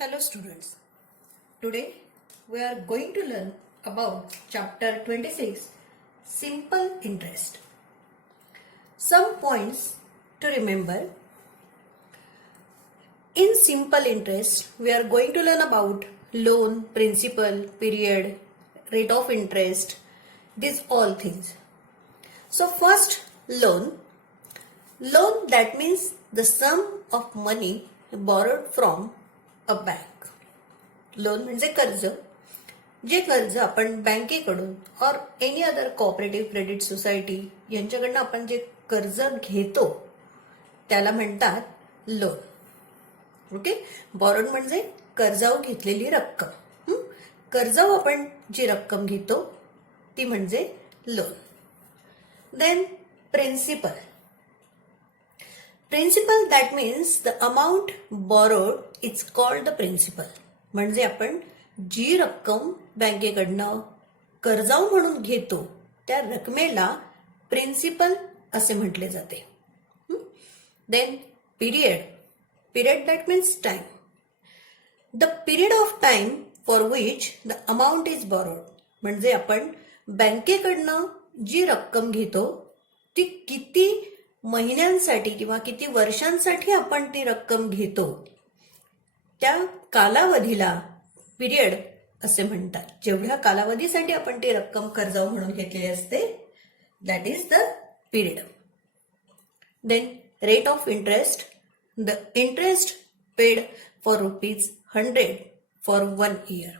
Hello students, today we are going to learn about chapter 26 Simple Interest. Some points to remember. In simple interest, we are going to learn about loan, principal, period, rate of interest, these all things. So first, loan. Loan, that means the sum of money borrowed from a bank. Loan म्हणजे कर्ज, जे कर्ज आपण बँकेकडून और any other cooperative credit society यांच्याकडनं आपण जे कर्ज घेतो त्याला म्हणतात लोन. ओके, बॉरोड म्हणजे कर्जावर घेतलेली रक्कम. कर्जावर आपण जी रक्कम घेतो ती म्हणजे loan. Then principal. Principal that means the amount borrowed it's called the principal. म्हणजे आपण जी रक्कम बँकेकडनं कर्जाऊ म्हणून घेतो त्या रकमेला प्रिन्सिपल असे म्हटले जाते. Then period. Period that means time. The period of time for which the amount is borrowed. म्हणजे आपण बँकेकडनं जी रक्कम घेतो ती किती महिन्यांसाठी किंवा किती वर्षांसाठी आपण ती रक्कम घेतो त्या कालावधीला पिरियड असे म्हणतात. जेवढ्या कालावधीसाठी आपण ती रक्कम कर्जाऊ म्हणून घेतलेली असते that is the period. Then rate of interest. The interest paid for ₹100 for 1 year.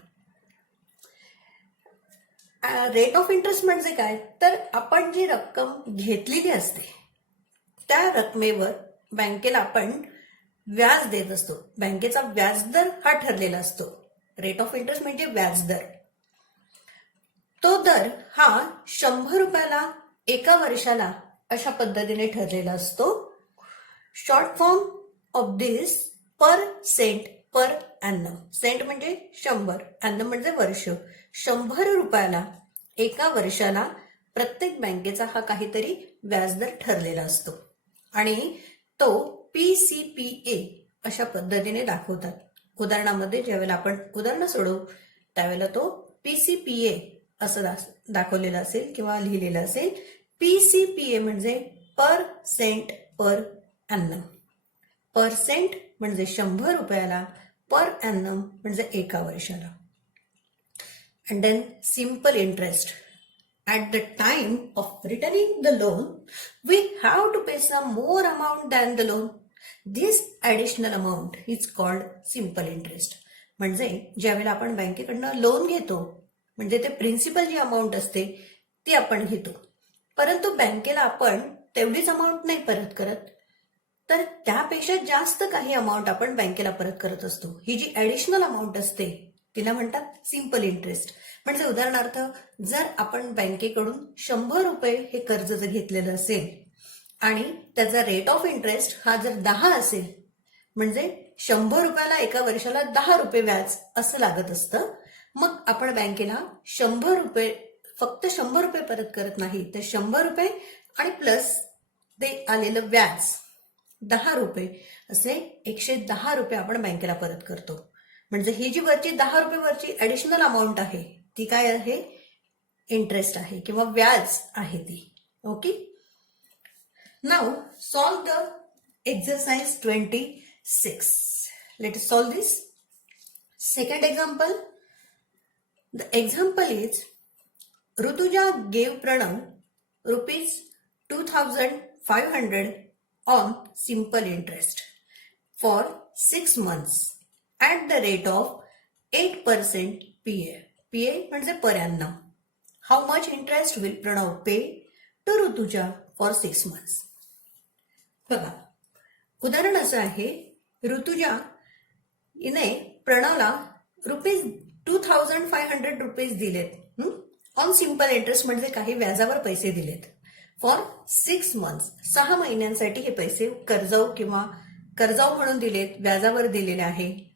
Rate of interest म्हणजे काय, तर आपण जी रक्कम घेतलेली असते त्या रकमेवर बँकेला आपण व्याज देत असतो. बँकेचा व्याजदर हा ठरलेला असतो. रेट ऑफ इंटरेस्ट म्हणजे व्याजदर. तो दर हा ₹100 एका वर्षाला अशा पद्धतीने ठरलेला असतो. Short form of this per cent per annum. Cent म्हणजे 100, ॲनम म्हणजे वर्ष. ₹100 एका वर्षाला प्रत्येक बँकेचा हा काहीतरी व्याजदर ठरलेला असतो आणि तो PCPA अशा पद्धतीने दाखवतात. उदाहरणामध्ये ज्यावेळेला आपण उदाहरण सोडवू त्यावेळेला तो PCPA असं दाखवलेलं असेल किंवा लिहिलेलं असेल. PCPA म्हणजे per cent per annum. Per cent म्हणजे ₹100, पर ॲनम म्हणजे एका वर्षाला. And then simple interest. At the time of returning the loan, we have to pay some more amount than the loan. This additional amount is called simple interest. म्हणजे ज्यावेळेला आपण बँकेकडनं loan घेतो म्हणजे ते principal जी amount असते ती आपण घेतो, परंतु बँकेला आपण तेवढीच अमाऊंट नाही परत करत, तर त्यापेक्षा जास्त काही अमाऊंट आपण बँकेला परत करत असतो. ही जी ऍडिशनल अमाऊंट असते तिला म्हणतात सिंपल इंटरेस्ट. म्हणजे उदाहरणार्थ जर आपण बँकेकडून ₹100 हे कर्ज जर घेतलेलं असेल आणि त्याचा रेट ऑफ इंटरेस्ट हा जर 10 असेल म्हणजे ₹100 एका वर्षाला ₹10 व्याज असं लागत असतं. मग आपण बँकेला ₹100 फक्त ₹100 परत करत नाही तर ₹100 आणि प्लस ते आलेलं व्याज ₹10 असे ₹110 आपण बँकेला परत करतो. म्हणजे ही जी वरची ₹10 वरची ऍडिशनल अमाऊंट आहे ती काय आहे, इंटरेस्ट आहे किंवा व्याज आहे ती. Okay, now solve the exercise 26. Let us solve this. Second example. The example is Rituja gave Pranav ₹2,500 on simple interest for 6 months at the rate of 8% PA. PA म्हणजे per annum. How much interest will Pranav pay to Rutuja for 6 months? बघा, उदाहरण असं आहे, ऋतुजा हिने प्रणवला ₹2,500 दिलेत on simple interest म्हणजे काही व्याजावर पैसे दिलेत फॉर 6 months. 6 महिन्यांसाठी हे पैसे कर्जाऊ किंवा कर्जाऊ म्हणून दिलेत, व्याजावर दिलेले आहे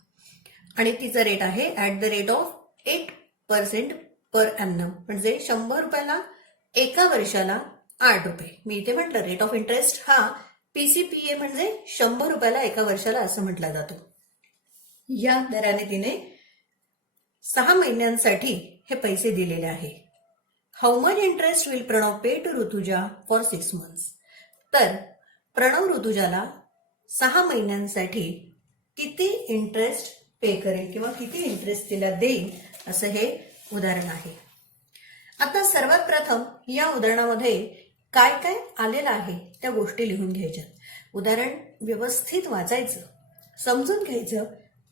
आणि तिचा रेट आहे at the rate of 8% per annum. म्हणजे ₹100 एका वर्षाला ₹8. मी इथे म्हटलं रेट ऑफ इंटरेस्ट हा PCPA म्हणजे ₹100 एका वर्षाला असं म्हटलं जातो. या दराने तिने 6 महिन्यांसाठी हे पैसे दिलेले आहे. How much interest will Pranav pay to Rituja for 6 months? तर प्रणव ऋतुजाला 6 महिन्यांसाठी किती इंटरेस्ट पे करेल किंवा किती इंटरेस्ट तिला देईल असं हे उदाहरण आहे. आता सर्वात प्रथम या उदाहरणामध्ये काय काय आलेलं आहे त्या गोष्टी लिहून घ्यायच्या. उदाहरण व्यवस्थित वाचायचं, समजून घ्यायचं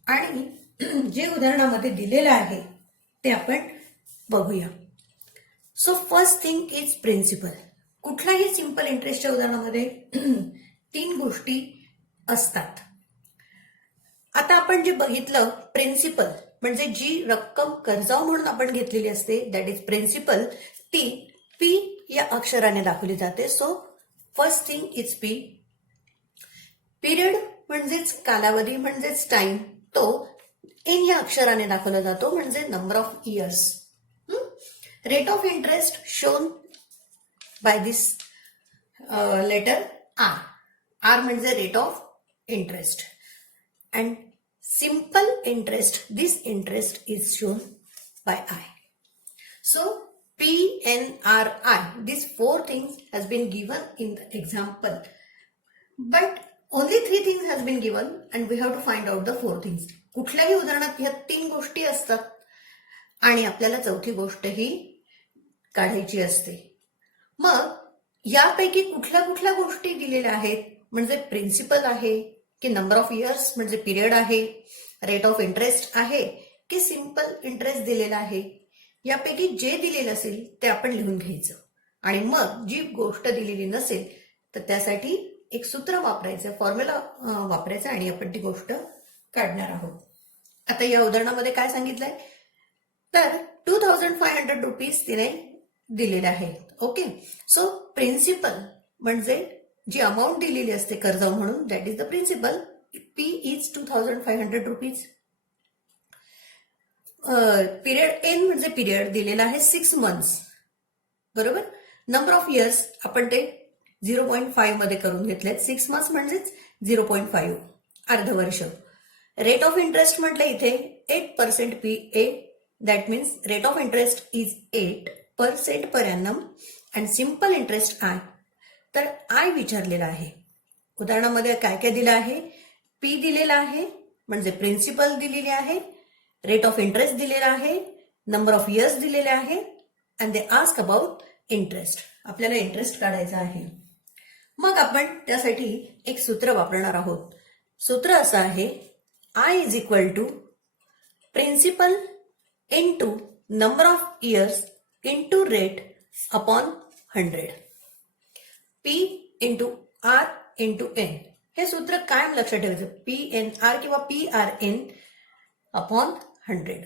आणि जे उदाहरणामध्ये दिलेलं आहे ते आपण बघूया. So first thing is principal. कुठल्याही सिंपल इंटरेस्टच्या उदाहरणामध्ये 3 गोष्टी असतात. आता आपण जे बघितलं प्रिन्सिपल म्हणजे जी रक्कम कर्जाऊ म्हणून आपण घेतलेली असते दॅट इज प्रिन्सिपल, ती पी या अक्षराने दाखवली जाते. So first thing is P. Period म्हणजेच कालावधी म्हणजेच टाइम, तो एन या अक्षराने दाखवला जातो म्हणजे number of years. Rate of interest shown by this letter R. R म्हणजे rate of interest. And simple interest, this interest is shown by I. So PNRI, these 4 things has been given in the example, but only 3 things has been given and we have to find out the 4 things. कुठल्याही उदाहरणात ह्या 3 गोष्टी असतात आणि आपल्याला चौथी गोष्ट ही काढायची असते. मग यापैकी कुठल्या कुठल्या गोष्टी दिलेल्या आहेत म्हणजे प्रिन्सिपल आहे की नंबर ऑफ इयर्स म्हणजे पिरियड आहे, रेट ऑफ इंटरेस्ट आहे की सिंपल इंटरेस्ट दिलेला आहे. यापैकी जे दिलेलं असेल ते आपण लिहून घ्यायचं आणि मग जी गोष्ट दिलेली नसेल तर त्यासाठी एक सूत्र वापरायचं, फॉर्म्युला वापरायचा आणि आपण ती गोष्ट काढणार आहोत. आता या उदाहरणामध्ये काय सांगितलंय तर 2500 रुपीज तिने दिलेले आहेत. ओके. सो प्रिन्सिपल म्हणजे जी अमाऊंट दिलेली असते कर्जाऊ म्हणून that is the principal. P is 2500 rupees. Period N म्हणजे पिरियड दिलेला आहे 6 months. बरोबर. नंबर ऑफ इयर्स आपण ते 0.5 मध्ये करून घेतलेत. 6 months म्हणजेच 0.5 अर्धवर्ष. रेट ऑफ इंटरेस्ट म्हटलं इथे 8% PA, that means rate of interest is 8% per annum and simple interest I. तर आय विचारलेला आहे. उदाहरणामध्ये काय काय दिलं आहे, पी दिलेला आहे म्हणजे प्रिन्सिपल दिलेली आहे, रेट ऑफ इंटरेस्ट दिलेला आहे, नंबर ऑफ इयर्स दिलेले आहे and they ask about interest. आपल्याला इंटरेस्ट काढायचा आहे. मग आपण त्यासाठी एक सूत्र वापरणार आहोत. सूत्र असं आहे I is equal to principal into number of years into rate upon 100. P into R into N. हे सूत्र कायम लक्षात ठेवायचं. PNR किंवा PRN अपॉन 100.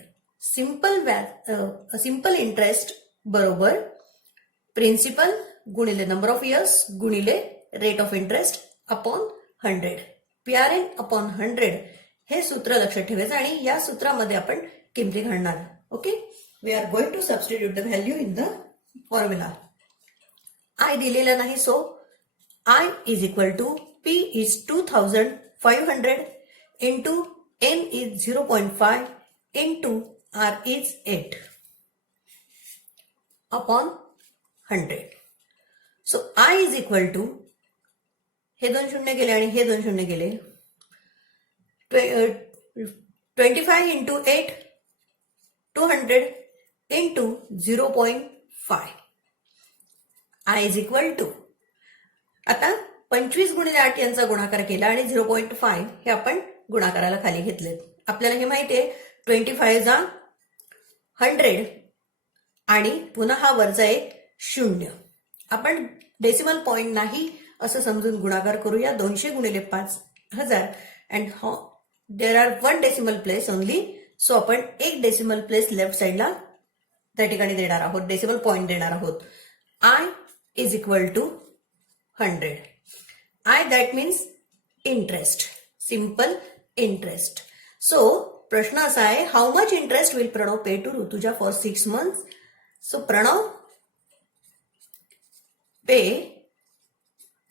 सिंपल इंटरेस्ट बरोबर प्रिन्सिपल गुणिले नंबर ऑफ इयर्स गुणिले rate of interest upon 100. PRN upon 100 हे सूत्र लक्षात ठेवायचं आणि या सूत्रामध्ये आपण किमती घालणार. Okay. We are going to substitute the value in the formula. I दिलेलं नाही so I is equal to P is 2500 into N is 0.5 into R is 8 upon 100. So I is equal to हे 2 शून्य गेले आणि हे 2 शून्य गेले. 25 into 8 200 into 0.5. I is equal to आता 25 गुणिले 8 यांचा गुणाकार केला आणि 0.5 हे आपण गुणाकाराला खाली घेतले. आपल्याला हे माहिती आहे 25 जा 100 आणि पुन्हा हा वरचा एक 0. आपण डेसिमल पॉइंट नाही असं समजून गुणाकार करूया. 200 गुणिले 5000 and there are 1 decimal place only. So आपण एक डेसिमल प्लेस लेफ्ट साइडला त्या ठिकाणी देणार आहोत, डेसिमल पॉइंट देणार आहोत. I is equal to 100. I that means interest, simple interest. So प्रश्न असा आहे how much interest will Pranav pay to Rutuja for 6 months? So Pranav pay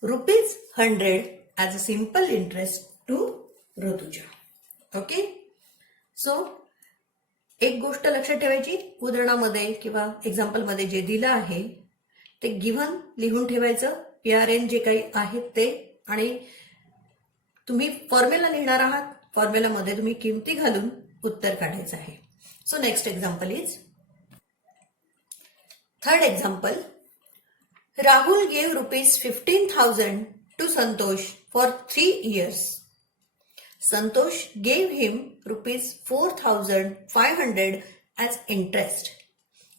₹100 as a simple interest to Rutuja. Okay. So एक गोष्ट लक्षात ठेवायची, उदाहरणामध्ये किंवा एक्झाम्पलमध्ये जे दिलं आहे ते गिव्हन लिहून ठेवायचं, PRN जे काही आहेत ते, आणि तुम्ही फॉर्म्युला लिहिणार आहात, फॉर्म्युलामध्ये तुम्ही किमती घालून उत्तर काढायचं आहे. So next example is third example. Rahul gave ₹15,000 to Santosh for 3 years. Santosh gave him ₹4,500 as interest.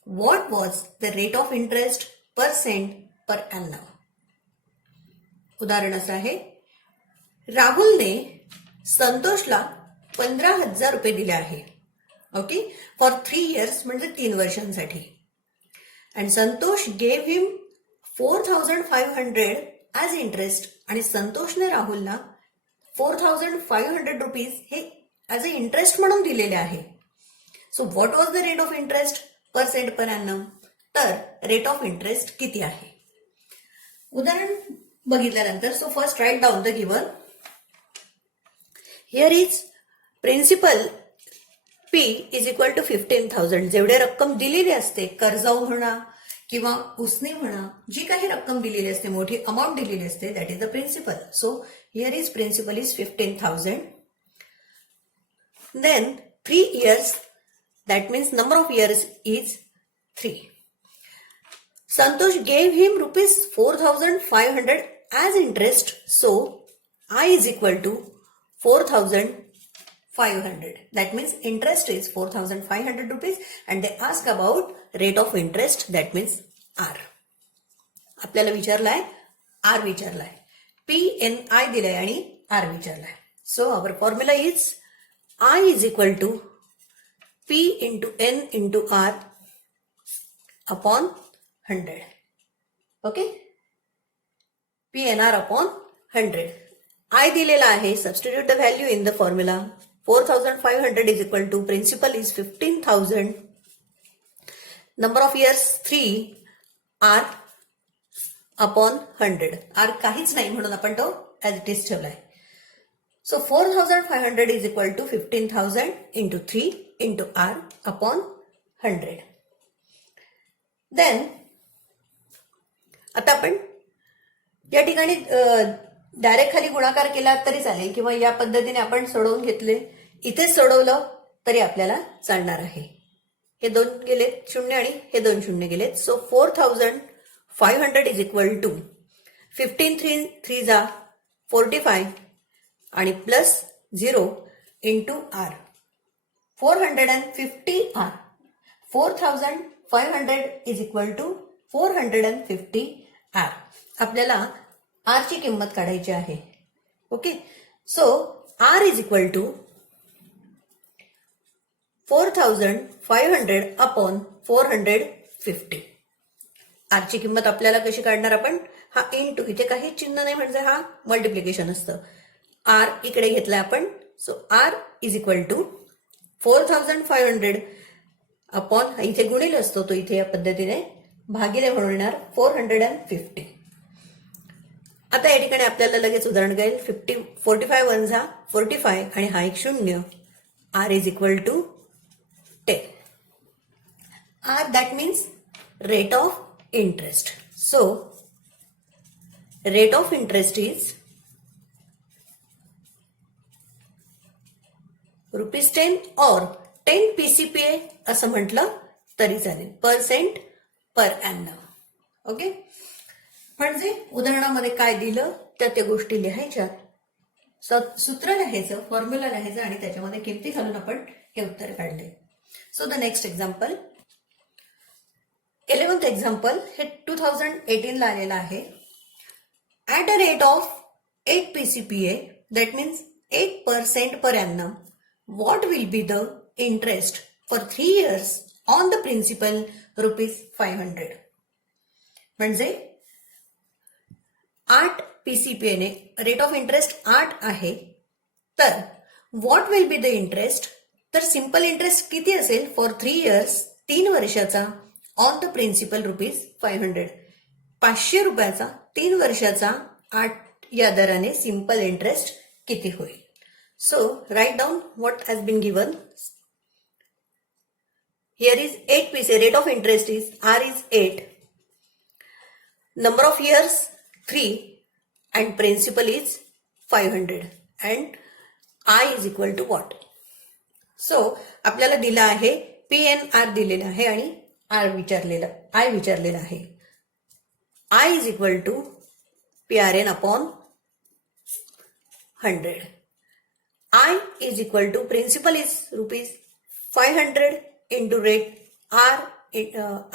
What was the rate of interest % per annum? उदाहरण असं आहे, राहुलने संतोषला 15,000 रुपये दिले आहे, ओके, फॉर 3 years म्हणजे 3 वर्षांसाठी. And Santosh gave him 4,500 as interest, आणि संतोषने राहुलला 4,500 रुपीज हे ॲज अ इंटरेस्ट म्हणून दिलेले आहे. So what was the rate of interest % per annum? तर रेट ऑफ इंटरेस्ट किती आहे? उदाहरण बघितल्यानंतर, so first write down the given. Here is principal P is equal to 15,000. जेवढे रक्कम दिलेली असते, कर्जाऊ म्हणा किंवा उसने म्हणा, जी काही रक्कम दिलेली असते, मोठी अमाऊंट दिलेली असते, that is the principal. So here is principal is 15,000. Then 3 years, that means number of years is 3. Santosh gave him ₹4,500 as interest, so I is equal to 4,500. That means interest is 4,500 rupees, and they ask about rate of interest, that means R. आपल्याला विचारलाय, R विचारलाय, PNI दिलाय आणि R विचारलाय. So our formula is I is equal to P into N into R upon 100. Okay? PNR upon 100. I दिलेला आहे, substitute the value in the formula. 4,500 is equal to principal is 15,000. Number of years 3, R upon 100. R काहीच नाही म्हणून आपण तो as it is ठेवलाय. So 4,500 is equal to 15,000 into 3 into R upon 100. Then आता आपण या ठिकाणी डायरेक्ट खाली गुणाकार केला तरी चालेल, किंवा या पद्धतीने आपण सोडवून घेतले, इथे सोडवलं तरी आपल्याला चालणार आहे. हे 2 गेलेत 0 आणि हे 2 0 गेलेत. सो 4,500 इज इक्वल टू 15 3 जा 45 आणि plus 0 into R 450 R. 4,500 is equal to 450 R. आपल्याला R ची किंमत काढायची आहे. Okay, so R is equal to 4,500 upon 450. R ची किंमत आपल्याला कशी काढणार आपण? हा इंटू, इथे काही चिन्ह नाही म्हणजे हा मल्टिप्लिकेशन असतं. R इकडे घेतलाय आपण. So R is equal to 4,500 upon, इथे गुणिले असतो तो, इथे या पद्धतीने भागिले म्हणून येणार 450. आता या ठिकाणी आपल्याला लगेच उदाहरण कळेल. 45 1 जा 45 आणि हा एक 0. R is equal to 10. R that means rate of interest. So rate of interest is ₹10 or 10 PCPA असं म्हटलं तरी चालेल, % per annum. ओके, म्हणजे उदाहरणामध्ये काय दिलं त्या गोष्टी लिहायच्या, सूत्र लिहायचं, फॉर्म्युला लिहायचं आणि त्याच्यामध्ये किमती घालून आपण हे उत्तर काढले. So the next example, 11th example, हे 2018 ला आलेलं आहे. At a rate of 8 PCPA, that means 8% per annum, what will be the interest for 3 years on the principal ₹500. म्हणजे 8 PCPA ने रेट ऑफ इंटरेस्ट 8 आहे, तर what will be the interest? तर simple interest किती असेल फॉर 3 years, 3 वर्षाचा, on the principal ₹500. 500 रुपयाचा 3 वर्षाचा 8 या दराने सिंपल इंटरेस्ट किती होईल? So write down what has been given. Here is 8 पैसे. Rate of interest is R is 8. Number of years 3 and principal is 500 and I is equal to what? So आपल्याला दिला आहे PNR दिलेला आहे आणि I विचारलेला आहे. I is equal to PRN upon 100. I is equal to principal is rupees 500 into rate R.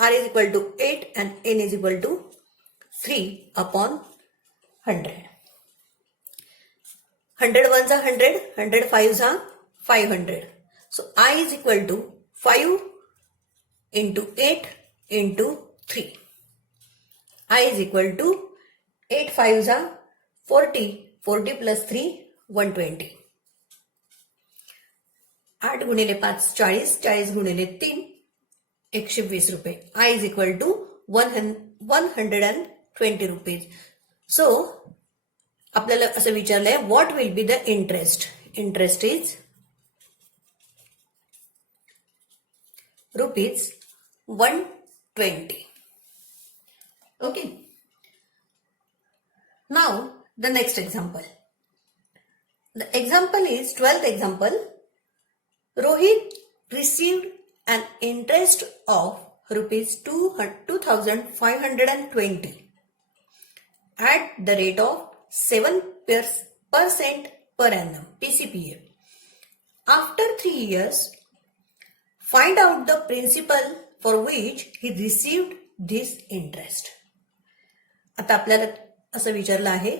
R is equal to 8 and N is equal to 3 upon 100. 100 ones are 100, 100 fives are 500. So I is equal to 5 into 8 into 3. I is equal to 8 fives are 40, 40 plus 3 120. 8 गुणिले 5 40, 40 गुणिले 3 120 रुपये. I is equal to 120 rupees. So आपल्याला असं विचारलंय what will be the interest? Interest is rupees 120. Okay. Now the next example. The example is 12th example. Rohit received an interest of rupees 2,520 at the rate of 7% per annum PCPA. After 3 years, find out the principal for which he received this interest. आता आपल्याला असं विचारलं आहे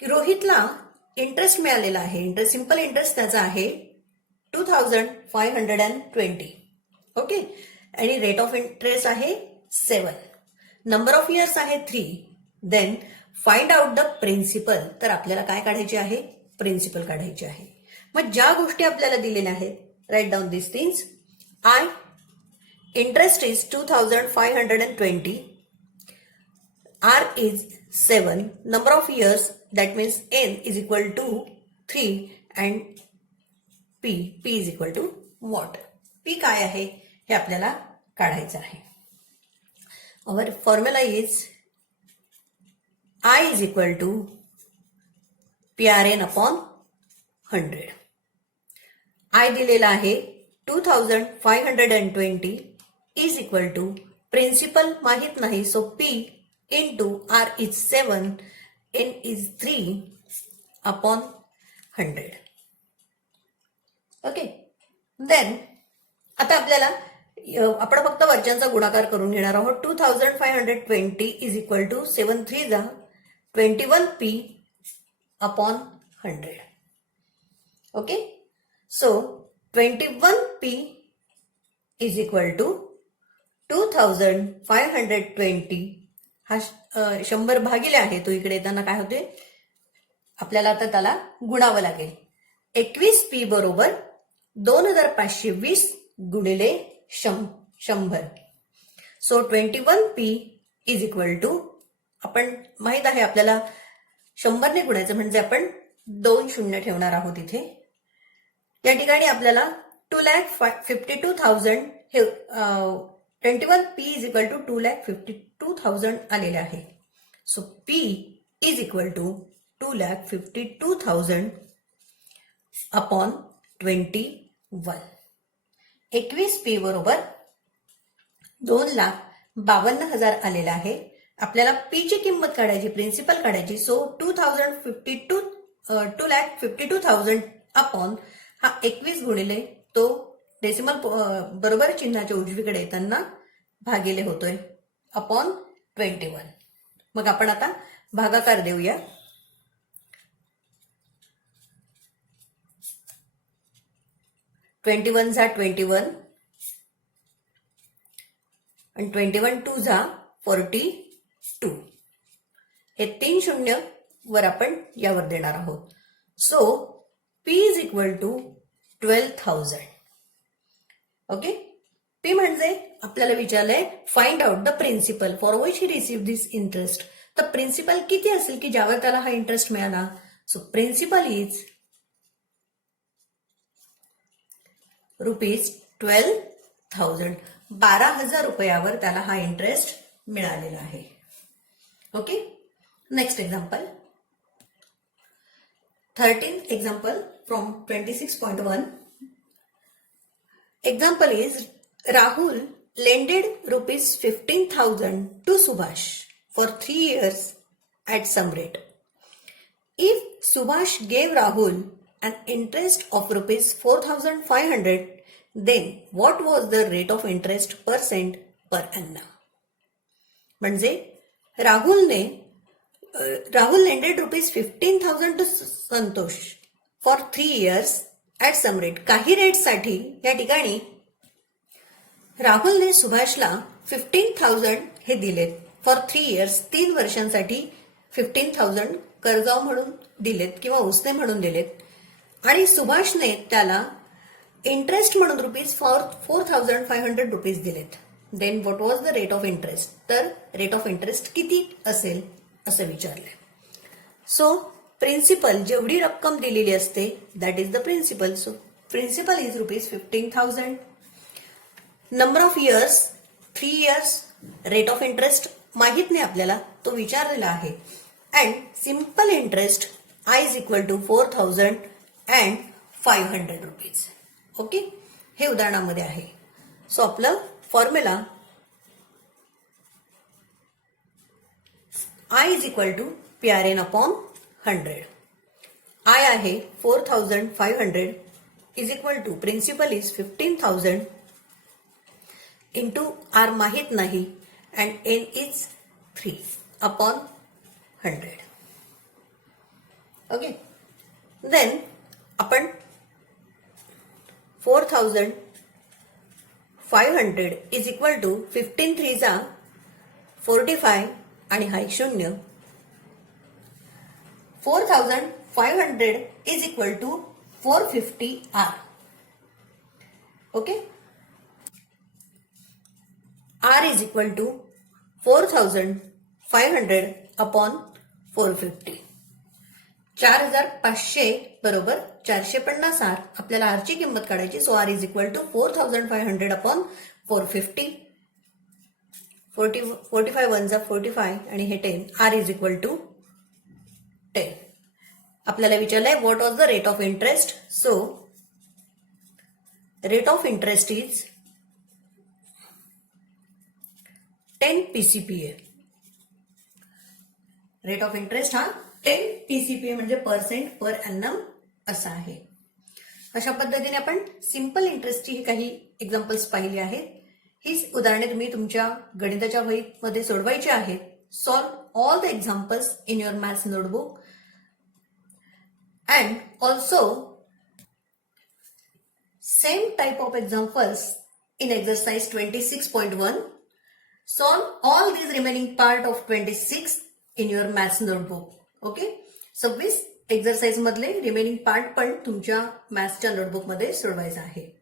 की रोहितला interest मिळालेला आहे. Simple interest त्याचा आहे 2,520. ओके. आणि रेट ऑफ इंटरेस्ट आहे 7. नंबर ऑफ इयर्स आहे 3. Then find out the principal. तर आपल्याला काय काढायचे आहे? प्रिन्सिपल काढायचे आहे. मग ज्या गोष्टी आपल्याला दिलेल्या आहेत, write down this things. I interest is 2,520. R is 7. Number of years, that means N is equal to 3 and P is equal to what? P काय आहे हे आपल्याला काढायचं आहे. Our formula is I is equal to PRN upon 100. I दिलेला आहे 2,520 is equal to principal माहित नाही, so P into R is 7, N is 3 upon 100. Okay. Then आता आपल्याला आपण फक्त वरच्यांचा गुणाकार करून घेणार आहोत. 2,520 इज इक्वल टू 7 3 जा 21P upon 100. Okay. So 21P is equal to 2,520. हा 100 भागिले आहे, तो इकडे येताना काय होते आपल्याला आता त्याला गुणावं लागेल. 21P बरोबर 2,520 गुणिले 100. So 21P is equal to, आपण माहित आहे आपल्याला 100 ने गुणायचं म्हणजे आपण 2 शून्य ठेवणार आहोत इथे. या ठिकाणी आपल्याला 2,52,000 हे 21P इज इक्वल टू 2,52,000 आलेले आहे. So P is equal to 2,52,000 upon 21. 21P बरोबर 2,52,000 आलेला आहे. आपल्याला P ची किंमत काढायची, प्रिन्सिपल काढायची. सो 2,52,000 अपॉन हा 21 गुणिले तो डेसिमल बरोबर चिन्हाच्या उजवीकडे येताना भागिले होतोय अपॉन 21. मग आपण आता भागाकार देऊया. ट्वेंटी वन झा 21 आणि 21 2 झा 42. हे 3 शून्य वर आपण यावर देणार आहोत. So P is equal to 12,000. Okay. P म्हणजे आपल्याला विचारलंय find out the principal for which he receive this interest. तर प्रिन्सिपल किती असेल की ज्यावर त्याला हा इंटरेस्ट मिळाला. सो प्रिन्सिपल इज रुपीज 12,000 12,000 12,000 रुपयावर त्याला हा इंटरेस्ट मिळालेला आहे. Okay, next example. 13th example from 26.1. Example is Rahul lended rupees 15,000 to Subhash for 3 years at some rate. If Subhash gave Rahul an interest of rupees 4,500, then what was the rate of interest % per annum? म्हणजे Rahul lended rupees 15,000 to Santosh for 3 years at some rate. काही रेटसाठी या ठिकाणी राहुलने सुभाषला 15,000 हे दिलेत for 3 years, 3 वर्षांसाठी 15,000 कर्जाव म्हणून दिलेत किंवा उसने म्हणून दिलेत आणि सुभाषने त्याला इंटरेस्ट म्हणून रुपीज 4,500 रुपीज दिलेत. Then what was the rate of interest? तर रेट ऑफ इंटरेस्ट किती असेल असं विचारलंय. सो प्रिन्सिपल जेवढी रक्कम दिलेली असते that is the principal. So principal is rupees 15,000. Number of years 3 years. Rate of interest माहित नाही आपल्याला, तो विचारलेला आहे. And simple interest I is equal to 4,500 rupees. Okay, हे उदाहरणामध्ये आहे. सो आपलं formula I is equal to PRN upon 100. I आहे 4,500 is equal to principal is 15,000 into R माहित नाही and N is 3 upon 100. Okay, then आपण 4,500 is equal to 15 3 जा 45 आणि हा 0. 4,500 is equal to 450 R. Okay, R is equal to 4,500 upon 450. 4,500 बरोबर 450 R. आपल्याला R ची किंमत काढायची. So R is equal to 4,500 upon 450. 45 1 जा 45 आणि हे 10. R is equal to 10. आपल्याला विचारलंय what was the rate of interest. So rate of interest is 10 PCPA. Rate of interest हा 10 PCPA म्हणजे पर्सेंट पर एनम असा आहे. अशा पद्धतीने आपण सिंपल इंटरेस्टची काही एक्झाम्पल्स पाहिली आहेत. ही उदाहरणे तुम्ही तुमच्या गणिताच्या वहीमध्ये सोडवायची आहेत. Solve all the examples in your maths notebook and also same type of examples in exercise 26.1. Solve all these remaining part of 26 in your maths notebook. Okay? 26 exercise मधले रिमेनिंग पार्ट पण तुमच्या मॅथ्सच्या नोटबुक मध्ये सोडवायचा आहे.